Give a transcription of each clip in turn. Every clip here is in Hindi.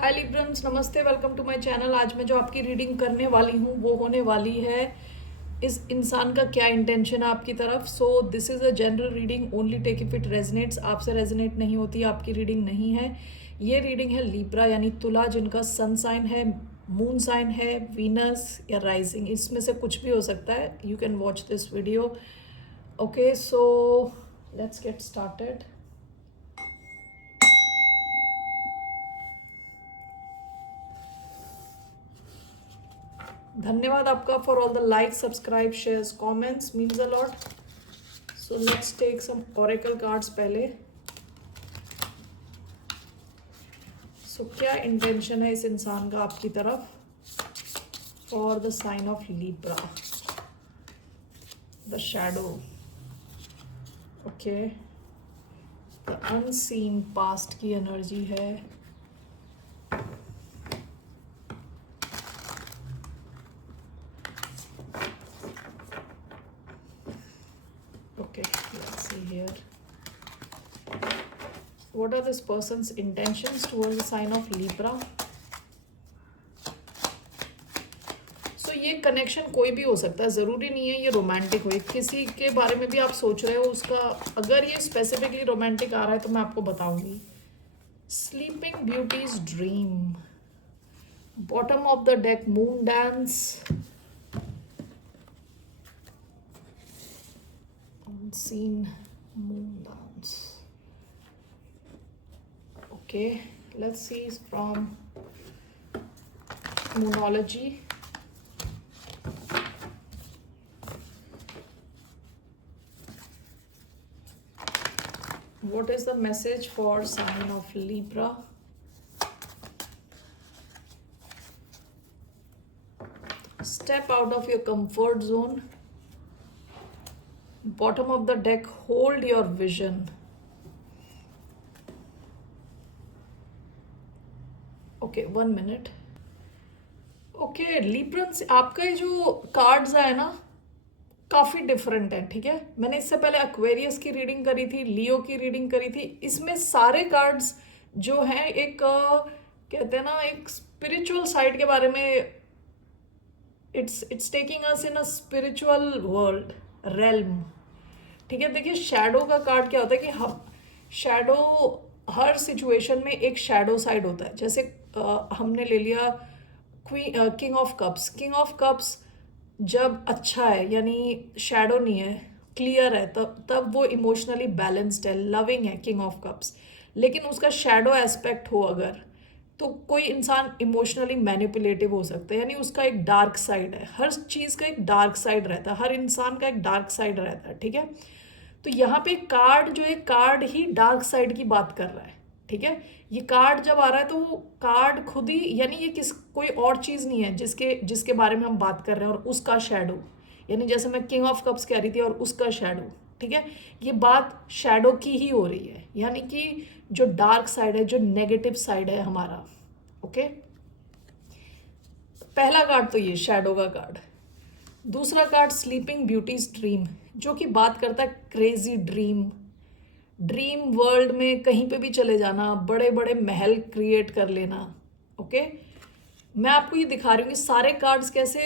हाय लिब्रन्स, नमस्ते, वेलकम टू माय चैनल। आज मैं जो आपकी रीडिंग करने वाली हूँ वो होने वाली है इस इंसान का क्या इंटेंशन है आपकी तरफ। So this is a general reading, only take if it resonates. आपसे रेजनेट नहीं होती आपकी रीडिंग नहीं है। ये रीडिंग है लिब्रा यानी तुला, जिनका सन साइन है, मून साइन है, वीनस या राइजिंग, इसमें से कुछ भी हो सकता है। You can watch this video. Okay, so let's get started. धन्यवाद आपका for all the like, subscribe, shares, comments, means a lot. So let's take some oracle cards पहले। सो क्या इंटेंशन है इस इंसान का आपकी तरफ for the sign of Libra, the shadow. Okay, the unseen past की एनर्जी है। Okay, let's see here what are this person's intentions towards the sign of Libra. So ये कनेक्शन कोई भी हो सकता है, ज़रूरी नहीं है ये रोमांटिक हो। किसी के बारे में भी आप सोच रहे हो, उसका अगर ये स्पेसिफिकली रोमांटिक आ रहा है तो मैं आपको बताऊंगी। Sleeping beauty's dream, bottom of the deck moon dance, unseen moon dance. Okay, let's see from Moonology. What is the message for sign of Libra? Step out of your comfort zone. Bottom of the deck, hold your vision. Okay, 1 minute. Okay, Librans, आपका ये जो कार्ड्स है ना काफ़ी डिफरेंट है, ठीक है। मैंने इससे पहले एक्वेरियस की रीडिंग करी थी, लियो की रीडिंग करी थी। इसमें सारे कार्ड्स जो हैं एक कहते हैं ना, एक स्पिरिचुअल साइड के बारे में, it's taking us in a spiritual world realm, ठीक है। देखिए, शैडो का कार्ड क्या होता है कि हम शैडो, हर सिचुएशन में एक शैडो साइड होता है। जैसे हमने ले लिया king of cups. King of cups जब अच्छा है, यानी शैडो नहीं है, क्लियर है, तब वो इमोशनली बैलेंस्ड है, लविंग है किंग ऑफ कप्स। लेकिन उसका शैडो एस्पेक्ट हो अगर, तो कोई इंसान इमोशनली मैनिपुलेटिव हो सकता है, यानी उसका एक डार्क साइड है। हर चीज़ का एक डार्क साइड रहता है, हर इंसान का एक डार्क साइड रहता है, ठीक है। तो यहाँ पे कार्ड जो है, कार्ड ही डार्क साइड की बात कर रहा है, ठीक है। ये कार्ड जब आ रहा है तो वो कार्ड खुद ही, यानी ये कोई और चीज़ नहीं है जिसके जिसके बारे में हम बात कर रहे हैं, और उसका शैडो, यानी जैसे मैं किंग ऑफ कप्स कह रही थी और उसका शैडो, ठीक है। ये बात शैडो की ही हो रही है, यानी कि जो डार्क साइड है, जो नेगेटिव साइड है हमारा। ओके, पहला कार्ड तो ये शैडो का कार्ड। दूसरा कार्ड स्लीपिंग ब्यूटीज ड्रीम, जो कि बात करता है क्रेजी ड्रीम, ड्रीम वर्ल्ड में कहीं पे भी चले जाना, बड़े बड़े महल क्रिएट कर लेना। ओके, मैं आपको ये दिखा रही हूँ कि सारे कार्ड्स कैसे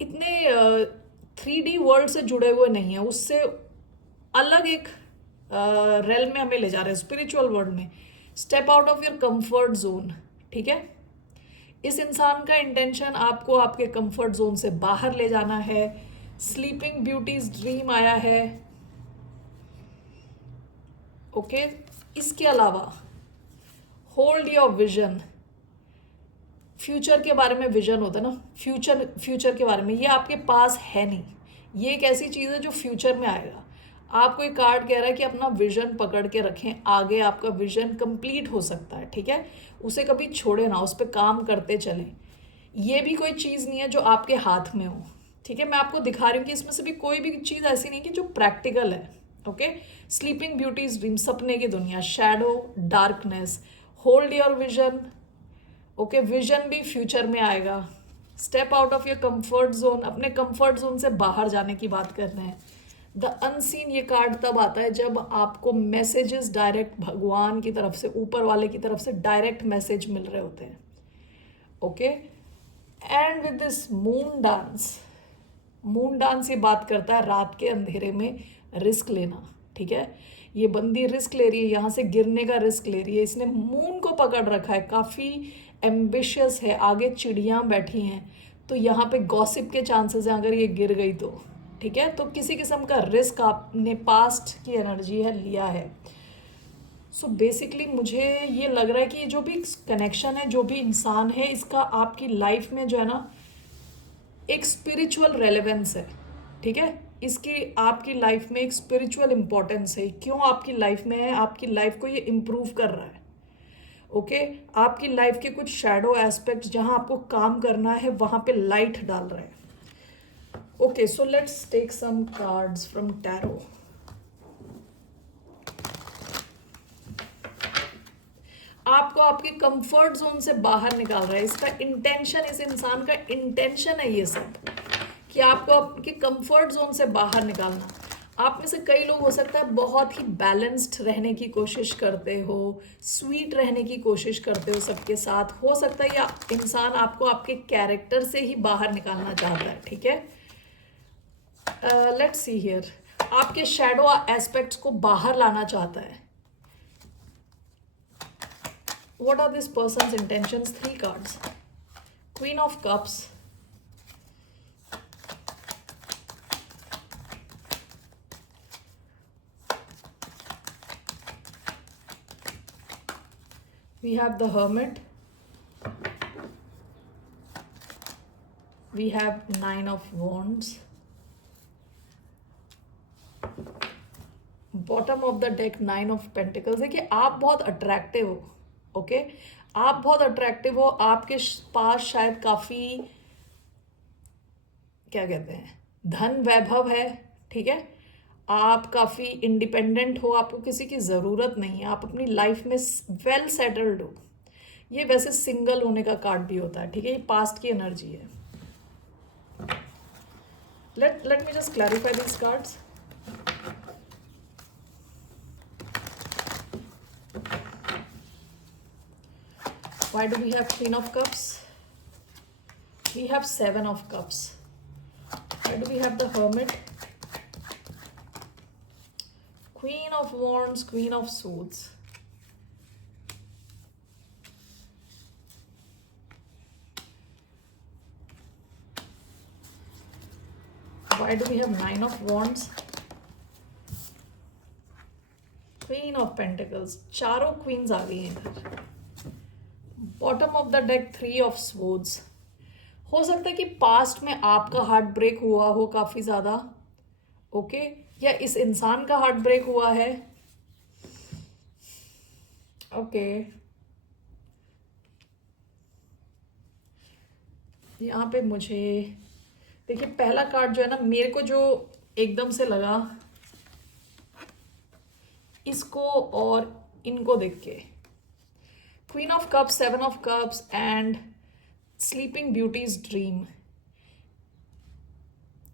इतने 3D वर्ल्ड से जुड़े हुए नहीं है, उससे अलग एक रेल में हमें ले जा रहे हैं, स्पिरिचुअल वर्ल्ड में। Step out of your comfort zone, ठीक है। इस इंसान का इंटेंशन आपको आपके कंफर्ट जोन से बाहर ले जाना है। स्लीपिंग ब्यूटीज ड्रीम आया है। ओके, इसके अलावा होल्ड योर विजन, फ्यूचर के बारे में विजन होता है ना, फ्यूचर के बारे में, ये आपके पास है नहीं, ये एक ऐसी चीज़ है जो फ्यूचर में आएगा। आपको एक कार्ड कह रहा है कि अपना विजन पकड़ के रखें, आगे आपका विजन कंप्लीट हो सकता है, ठीक है। उसे कभी छोड़े ना, उस पर काम करते चलें। ये भी कोई चीज़ नहीं है जो आपके हाथ में हो, ठीक है। मैं आपको दिखा रही हूँ कि इसमें से भी कोई भी चीज़ ऐसी नहीं कि जो प्रैक्टिकल है। ओके, स्लीपिंग ब्यूटीज ड्रीम, सपने की दुनिया, shadow, darkness, hold your vision. Okay, vision भी फ्यूचर में आएगा। Step out of your comfort zone, अपने कंफर्ट जोन से बाहर जाने की बात कर रहे हैं। द अनसीन ये कार्ड तब आता है जब आपको मैसेजेस डायरेक्ट भगवान की तरफ से, ऊपर वाले की तरफ से डायरेक्ट मैसेज मिल रहे होते हैं. Okay, and with this moon dance ये बात करता है रात के अंधेरे में रिस्क लेना. ठीक है, ये बंदी रिस्क ले रही है, यहाँ से गिरने का रिस्क ले रही है. इसने मून को पकड़ रखा है, काफ़ी एम्बिशियस है, आगे चिड़ियाँ बैठी हैं, तो यहाँ पे गॉसिप के चांसेस हैं अगर ये गिर गई तो. ठीक है, तो किसी किस्म का रिस्क आपने पास्ट की एनर्जी है लिया है. सो बेसिकली मुझे ये लग रहा है कि जो भी कनेक्शन है, जो भी इंसान है, इसका आपकी लाइफ में जो है ना एक स्पिरिचुअल रेलेवेंस है. ठीक है, इसकी आपकी लाइफ में एक स्पिरिचुअल इंपॉर्टेंस है. क्यों आपकी लाइफ में है? आपकी लाइफ को ये इम्प्रूव कर रहा है. ओके, आपकी लाइफ के कुछ शैडो एस्पेक्ट्स जहां आपको काम करना है वहां पे लाइट डाल रहा है. Okay, so let's take some cards from tarot. आपको आपके कंफर्ट जोन से बाहर निकाल रहा है. इसका इंटेंशन, इस इंसान का इंटेंशन है ये सब कि आपको आपके कंफर्ट जोन से बाहर निकालना. आप में से कई लोग हो सकता है बहुत ही बैलेंस्ड रहने की कोशिश करते हो, स्वीट रहने की कोशिश करते हो सबके साथ. हो सकता है या इंसान आपको आपके कैरेक्टर से ही बाहर निकालना चाहता है. ठीक है, लेट्स सी हियर. आपके शैडो एस्पेक्ट्स को बाहर लाना चाहता है. What are this person's intentions? 3 cards. Queen of Cups. We have the Hermit. We have 9 of Wands. Bottom of the deck 9 of Pentacles. देखिए, आप बहुत अट्रैक्टिव हो. ओके, आप बहुत अट्रैक्टिव हो. आपके पास शायद काफ़ी, क्या कहते हैं, धन वैभव है. ठीक है, आप काफ़ी इंडिपेंडेंट हो, आपको किसी की ज़रूरत नहीं है, आप अपनी लाइफ में वेल सेटल्ड हो. ये वैसे सिंगल होने का कार्ड भी होता है. ठीक है, ये पास्ट की एनर्जी है. Let me just clarify this cards. Why do we have Queen of Cups? We have 7 of Cups. Why do we have the Hermit? Queen of Wands, Queen of Swords. Why do we have 9 of Wands? Queen of Pentacles. चारों क्वींस आ गई हैं इधर. Bottom of the deck 3 of swords. हो सकता है कि पास्ट में आपका हार्ट ब्रेक हुआ हो काफ़ी ज़्यादा. ओके, या इस इंसान का हार्ट ब्रेक हुआ है. ओके, यहाँ पे मुझे देखिए, पहला कार्ड जो है ना, मेरे को जो एकदम से लगा इसको और इनको देख के, queen of cups, 7 of cups and sleeping beauty's dream.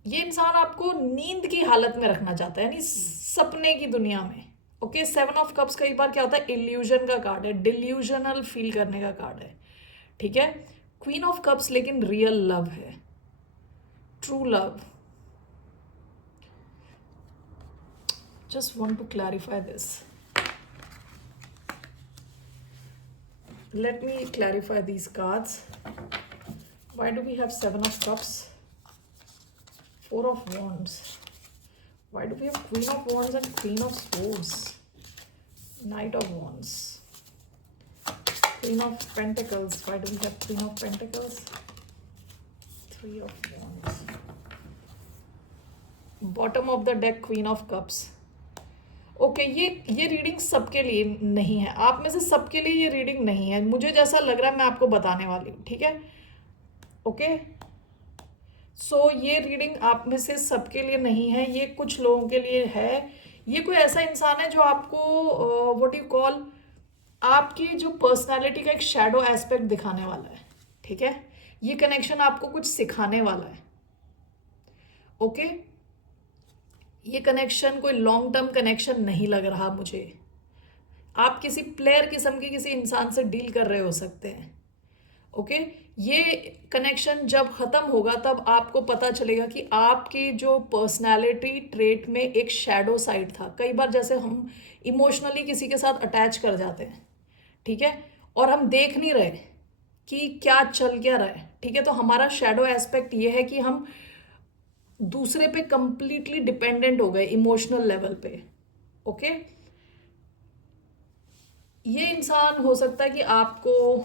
ये इंसान आपको नींद की हालत में रखना चाहता है, यानी सपने की दुनिया में. ओके, 7 ऑफ कप्स कई बार क्या होता है, इल्यूजन का कार्ड है, डिल्यूजनल फील करने का कार्ड है. ठीक है, क्वीन ऑफ कप्स लेकिन रियल लव है, true love. Just want to clarify this. Let me clarify these cards. Why do we have 7 of Cups? 4 of Wands. Why do we have Queen of Wands and Queen of Swords? Knight of Wands. Queen of Pentacles. Why do we have Queen of Pentacles? 3 of Wands. Bottom of the deck, Queen of Cups. Okay, ये रीडिंग सबके लिए नहीं है. आप में से सबके लिए ये रीडिंग नहीं है. मुझे जैसा लग रहा है मैं आपको बताने वाली हूँ. ठीक है, ओके. सो ये रीडिंग आप में से सबके लिए नहीं है, ये कुछ लोगों के लिए है. ये कोई ऐसा इंसान है जो आपको व्हाट यू कॉल, आपकी जो पर्सनालिटी का एक शैडो एस्पेक्ट दिखाने वाला है. ठीक है, ये कनेक्शन आपको कुछ सिखाने वाला है. ओके, ये कनेक्शन कोई लॉन्ग टर्म कनेक्शन नहीं लग रहा मुझे। आप किसी प्लेयर किस्म के किसी इंसान से डील कर रहे हो सकते हैं। ओके, ये कनेक्शन जब खत्म होगा तब आपको पता चलेगा कि आपकी जो पर्सनालिटी ट्रेट में एक शैडो साइड था। कई बार जैसे हम इमोशनली किसी के साथ अटैच कर जाते हैं, ठीक है, और हम देख नहीं रहे कि क्या चल क्या रहा है, ठीक है, तो हमारा शैडो एस्पेक्ट ये है कि हम दूसरे पे कंप्लीटली डिपेंडेंट हो गए इमोशनल लेवल पे। ओके, ये इंसान हो सकता है कि आपको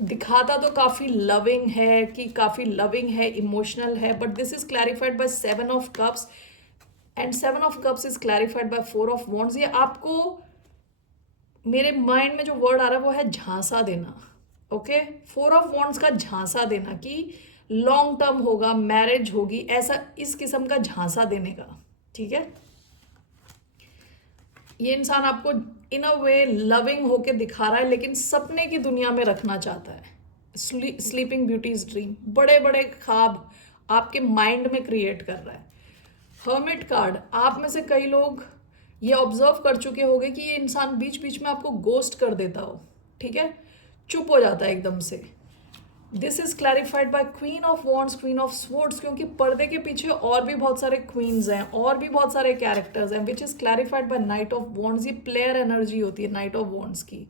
दिखाता तो काफ़ी लविंग है, कि काफ़ी लविंग है, इमोशनल है, but this is clarified by 7 of Cups and 7 of Cups is clarified by 4 of Wands। ये आपको, मेरे माइंड में जो वर्ड आ रहा है वो है झांसा देना। ओके, 4 of Wands का झांसा देना कि लॉन्ग टर्म होगा, मैरिज होगी, ऐसा इस किस्म का झांसा देने का, ठीक है। ये इंसान आपको इन अ वे लविंग होके दिखा रहा है, लेकिन सपने की दुनिया में रखना चाहता है। स्लीपिंग ब्यूटीज ड्रीम, बड़े बड़े ख्वाब आपके माइंड में क्रिएट कर रहा है। हर्मिट कार्ड, आप में से कई लोग ये ऑब्जर्व कर चुके होंगे कि ये इंसान बीच बीच में आपको गोस्ट कर देता हो, ठीक है, चुप हो जाता है एकदम से। This is clarified by queen of wands, queen of swords, क्योंकि पर्दे के पीछे और भी बहुत सारे क्वींस हैं, और भी बहुत सारे कैरेक्टर्स हैं, which is clarified by knight of wands. ये प्लेयर एनर्जी होती है नाइट ऑफ वॉन्ड्स की,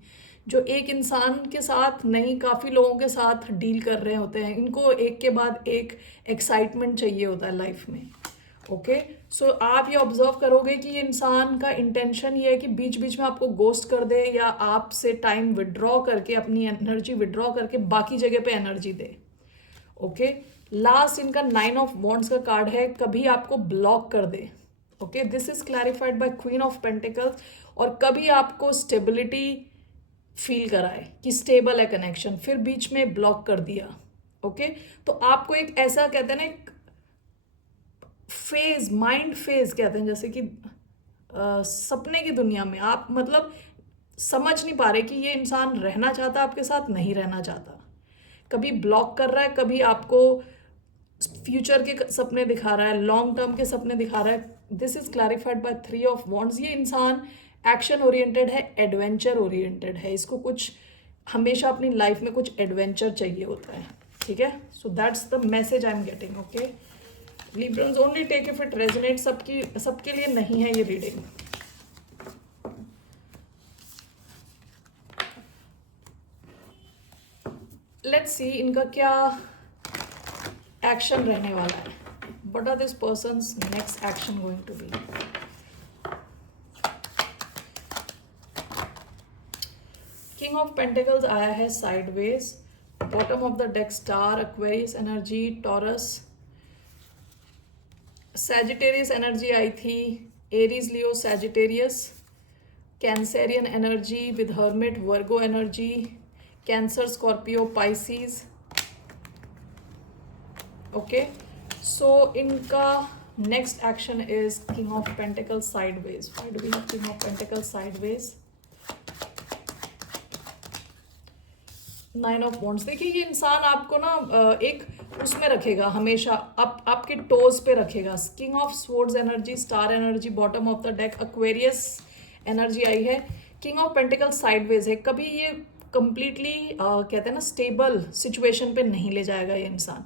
जो एक इंसान के साथ नहीं, काफ़ी लोगों के साथ डील कर रहे होते हैं। इनको एक के बाद एक एक्साइटमेंट चाहिए होता है लाइफ में। ओके, सो आप ये ऑब्जर्व करोगे कि ये इंसान का इंटेंशन ये है कि बीच बीच में आपको गोस्ट कर दे, या आपसे टाइम विड्रॉ करके, अपनी एनर्जी विड्रॉ करके बाकी जगह पे एनर्जी दे। ओके, लास्ट इनका 9 of Wands का कार्ड है, कभी आपको ब्लॉक कर दे। Okay, this is clarified by queen of pentacles, और कभी आपको स्टेबिलिटी फील कराए कि स्टेबल है कनेक्शन, फिर बीच में ब्लॉक कर दिया। ओके, तो आपको एक ऐसा कहते हैं ना, एक फेज, माइंड फेज कहते हैं, जैसे कि सपने की दुनिया में आप मतलब समझ नहीं पा रहे कि ये इंसान रहना चाहता आपके साथ, नहीं रहना चाहता, कभी ब्लॉक कर रहा है, कभी आपको फ्यूचर के सपने दिखा रहा है, लॉन्ग टर्म के सपने दिखा रहा है। This is clarified by 3 of Wands। ये इंसान एक्शन ओरिएंटेड है, एडवेंचर ओरिएंटेड है, इसको कुछ हमेशा अपनी लाइफ में कुछ एडवेंचर चाहिए होता है, ठीक है। So that's the message I am getting. Okay, Librans only take if it resonates। सबके लिए नहीं है ये रीडिंग। लेट्स सी इनका क्या एक्शन रहने वाला है। What are this person's next action going to be? King of Pentacles आया है sideways, bottom of the deck star, Aquarius energy, Taurus, Sagittarius energy आई थी, Aries, Leo, Sagittarius, Cancerian energy with Hermit, Virgo energy, Cancer, Scorpio, Pisces. Okay, so इनका next action is king of pentacles sideways. Why do we have king of pentacles sideways? 9 of Wands। देखिए ये इंसान आपको ना एक उसमें रखेगा हमेशा, आपके टोज पे रखेगा। King of swords energy, star energy, bottom of the deck, Aquarius energy आई है, किंग ऑफ पेंटिकल्स साइडवेज है। कभी ये कंप्लीटली कहते हैं ना स्टेबल सिचुएशन पे नहीं ले जाएगा ये इंसान,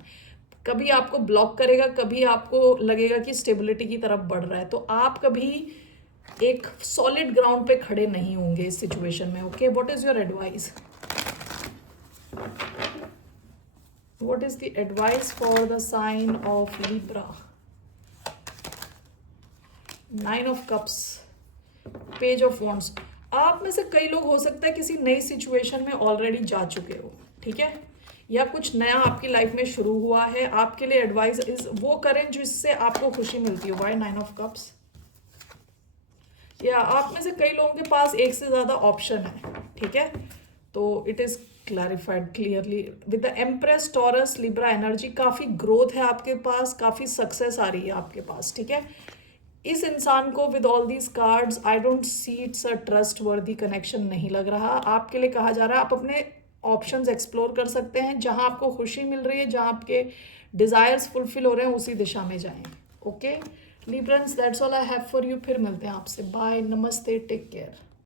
कभी आपको ब्लॉक करेगा, कभी आपको लगेगा कि स्टेबिलिटी की तरफ बढ़ रहा है, तो आप कभी एक सॉलिड ग्राउंड पे खड़े नहीं होंगे इस सिचुएशन में। Okay, what is your advice? What is the advice for the sign of Libra? 9 of Cups, Page of Wands। आप में से कई लोग हो सकता है किसी नई सिचुएशन में ऑलरेडी जा चुके हो, ठीक है, या कुछ नया आपकी लाइफ में शुरू हुआ है। आपके लिए एडवाइस इज वो करें जिससे आपको खुशी मिलती हो। Why 9 of Cups? या आप में से कई लोगों के पास एक से ज़्यादा ऑप्शन है, ठीक है, तो it is clarified clearly with the empress, taurus, Libra energy. काफ़ी ग्रोथ है आपके पास, काफ़ी सक्सेस आ रही है आपके पास, ठीक है। इस इंसान को with all these cards I don't see it's a trust वर्दी कनेक्शन नहीं लग रहा। आपके लिए कहा जा रहा है आप अपने ऑप्शंस एक्सप्लोर कर सकते हैं, जहां आपको खुशी मिल रही है, जहां आपके डिज़ायर्स फुलफिल हो रहे हैं उसी दिशा में जाएं। Okay Librans, that's all I have for you. फिर मिलते हैं आपसे। बाय, नमस्ते, टेक केयर।